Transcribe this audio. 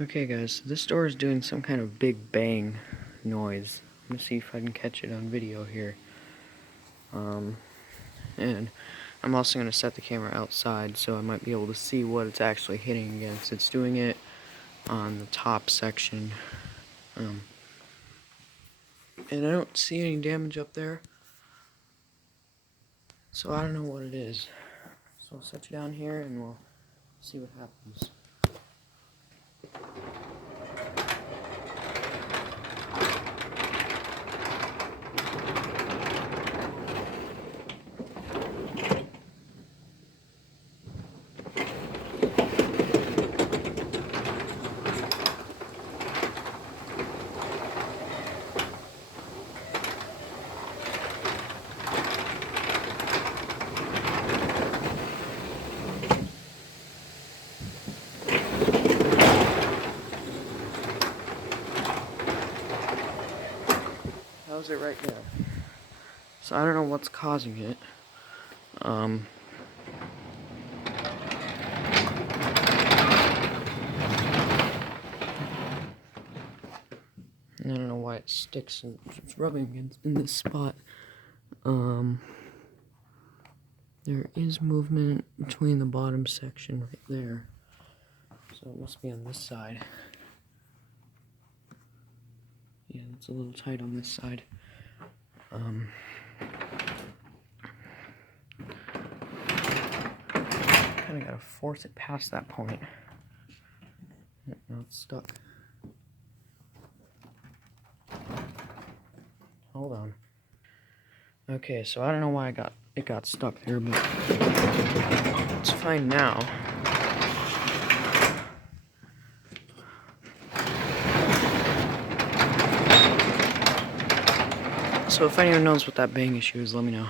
Okay guys, so this door is doing some kind of big bang noise. I'm gonna see if I can catch it on video here. And I'm also gonna set the camera outside so I might be able to see what it's actually hitting against. It's doing it on the top section. And I don't see any damage up there. So I don't know what it is. So I'll set you down here and we'll see what happens. How's it right now? So I don't know what's causing it. I don't know why it sticks and it's rubbing in this spot. There is movement between the bottom section right there. So it must be on this side. Yeah, it's a little tight on this side. Kinda gotta force it past that point. Now it's stuck. Hold on. Okay, so I don't know why it got stuck there, but it's fine now. So if anyone knows what that bang issue is, let me know.